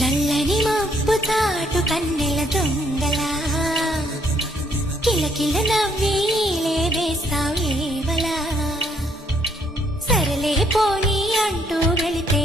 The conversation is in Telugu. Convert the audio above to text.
నల్లని మబ్బు తాటు కన్నెల దొంగలా కిలకిల నవ్వి వేస్తావేవలా సరలే పోనీ అంటూ వెళితే